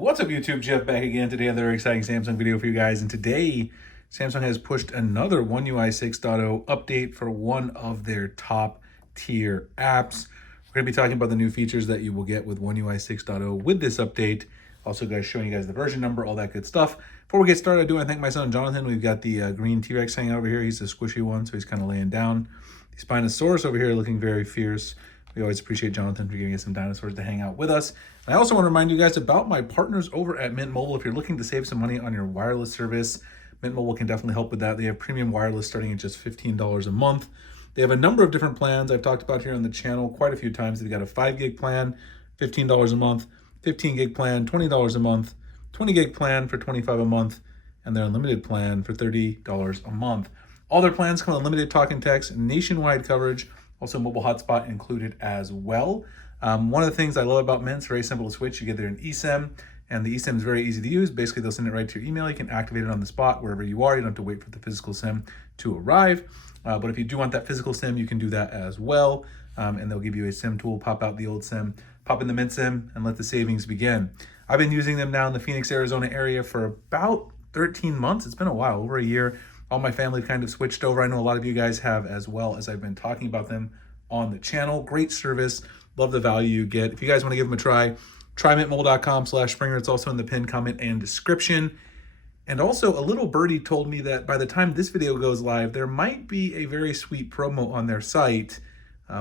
What's up YouTube? Jeff back again. Today another exciting Samsung video for you guys, and today Samsung has pushed another One UI 6.0 update for one of their top tier apps. We're going to be talking about the new features that you will get with One UI 6.0 with this update. Also guys, showing you guys the version number, all that good stuff. Before we get started, I do want to thank my son Jonathan. We've got the green T-Rex hanging over here. He's the squishy one, so he's kind of laying down. The Spinosaurus over here looking very fierce. We always appreciate Jonathan for giving us some dinosaurs to hang out with us. And I also want to remind you guys about my partners over at Mint Mobile. If you're looking to save some money on your wireless service, Mint Mobile can definitely help with that. They have premium wireless starting at just $15 a month. They have a number of different plans I've talked about here on the channel quite a few times. They've got a 5 gig plan, $15 a month, 15 gig plan, $20 a month, 20 gig plan for $25 a month, and their unlimited plan for $30 a month. All their plans come with unlimited talk and text, nationwide coverage, also mobile hotspot included as well. One of the things I love about Mint, it's very simple to switch. You get there an eSIM, and the eSIM is very easy to use. Basically, they'll send it right to your email. You can activate it on the spot wherever you are. You don't have to wait for the physical SIM to arrive. But if you do want that physical SIM, you can do that as well. And they'll give you a SIM tool, pop out the old SIM, pop in the Mint SIM, and let the savings begin. I've been using them now in the Phoenix, Arizona area for about 13 months. It's been a while, over a year. All my family kind of switched over. I know a lot of you guys have as well, as I've been talking about them on the channel. Great service. Love the value you get. If you guys want to give them a try, trymintmobile.com/Springer. It's also in the pinned comment and description. And also, a little birdie told me that by the time this video goes live, there might be a very sweet promo on their site,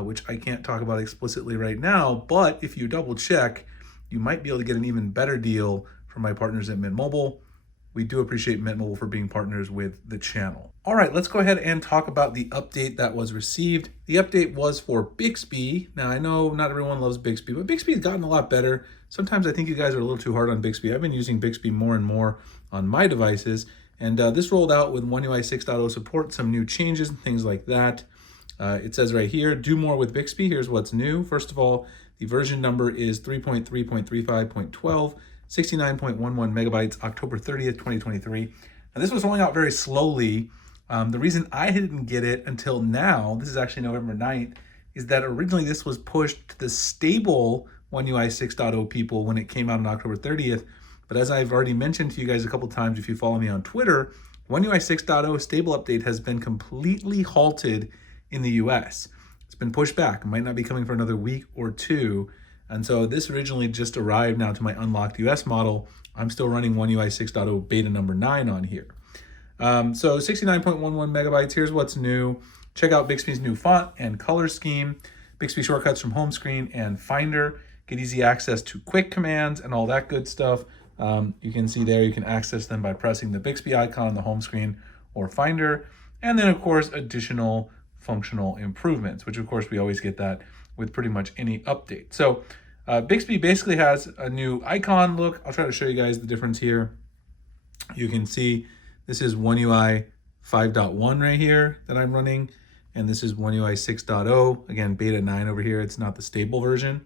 which I can't talk about explicitly right now. But if you double check, you might be able to get an even better deal from my partners at Mint Mobile. We do appreciate Mint Mobile for being partners with the channel. All right, let's go ahead and talk about the update that was received. The update was for Bixby. Now, I know not everyone loves Bixby, but Bixby's gotten a lot better. Sometimes I think you guys are a little too hard on Bixby. I've been using Bixby more and more on my devices, and this rolled out with One UI 6.0 support, some new changes and things like that. It says right here, do more with Bixby. Here's what's new. First of all, the version number is 3.3.35.12. 69.11 megabytes, October 30th, 2023. And this was rolling out very slowly. The reason I didn't get it until now, this is actually November 9th, is that originally this was pushed to the stable One UI 6.0 people when it came out on October 30th. But as I've already mentioned to you guys a couple times, if you follow me on Twitter, One UI 6.0 stable update has been completely halted in the US. It's been pushed back. It might not be coming for another week or two. And so this originally just arrived now to my unlocked US model. I'm still running One UI 6.0 beta number 9 on here. So 69.11 megabytes, here's what's new. Check out Bixby's new font and color scheme, Bixby shortcuts from home screen and Finder, get easy access to quick commands and all that good stuff. You can see there, you can access them by pressing the Bixby icon on the home screen or Finder. And then of course, additional functional improvements, which of course we always get that with pretty much any update. So Bixby basically has a new icon look. I'll try to show you guys the difference here. You can see this is One UI 5.1 right here that I'm running, and this is One UI 6.0. Again, beta 9 over here. It's not the stable version.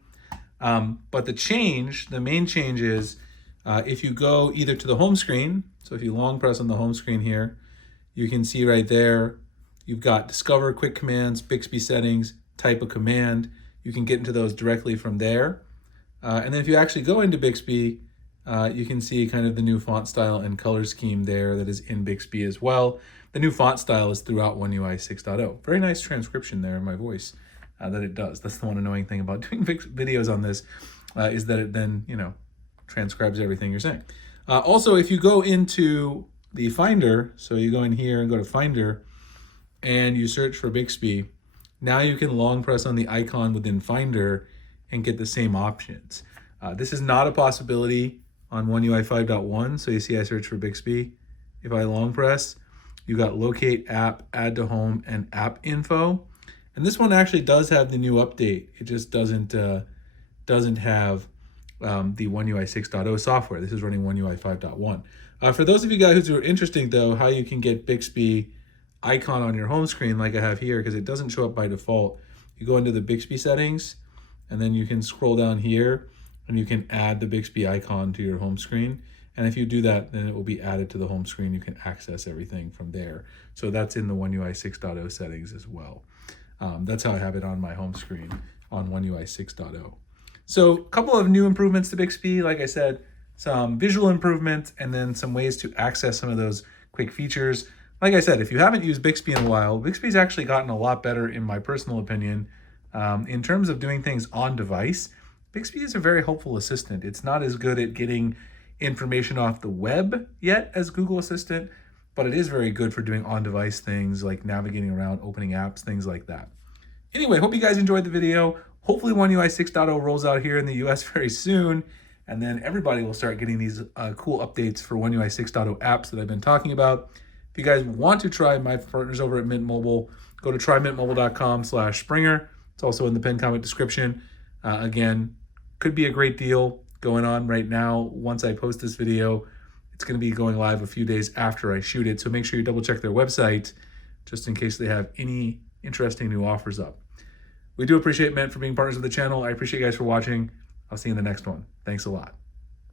But the main change is if you go either to the home screen, so if you long press on the home screen here, you can see right there, you've got Discover, Quick Commands, Bixby Settings, Type a Command. You can get into those directly from there. And then if you actually go into Bixby, you can see kind of the new font style and color scheme there that is in Bixby as well. The new font style is throughout One UI 6.0. Very nice transcription there in my voice that it does. That's the one annoying thing about doing videos on this is that it then, transcribes everything you're saying. Also, if you go into the Finder, so you go in here and go to Finder and you search for Bixby, now you can long press on the icon within Finder and get the same options. This is not a possibility on One UI 5.1. So you see I search for Bixby. If I long press, you got Locate, App, Add to Home, and App Info. And this one actually does have the new update. It just doesn't have the One UI 6.0 software. This is running One UI 5.1. For those of you guys who are interested though, how you can get Bixby icon on your home screen like I have here, because it doesn't show up by default. You go into the Bixby settings and then you can scroll down here and you can add the Bixby icon to your home screen. And if you do that, then it will be added to the home screen. You can access everything from there. So that's in the One UI 6.0 settings as well. That's how I have it on my home screen on One UI 6.0. So a couple of new improvements to Bixby. Like I said, some visual improvement, and then some ways to access some of those quick features. Like I said, if you haven't used Bixby in a while, Bixby's actually gotten a lot better, in my personal opinion. In terms of doing things on device, Bixby is a very helpful assistant. It's not as good at getting information off the web yet as Google Assistant, but it is very good for doing on-device things like navigating around, opening apps, things like that. Anyway, hope you guys enjoyed the video. Hopefully One UI 6.0 rolls out here in the US very soon, and then everybody will start getting these cool updates for One UI 6.0 apps that I've been talking about. If you guys want to try my partners over at Mint Mobile, go to trymintmobile.com/Springer. It's also in the pinned comment description. Again, could be a great deal going on right now. Once I post this video, it's going to be going live a few days after I shoot it. So make sure you double check their website just in case they have any interesting new offers up. We do appreciate Mint for being partners of the channel. I appreciate you guys for watching. I'll see you in the next one. Thanks a lot.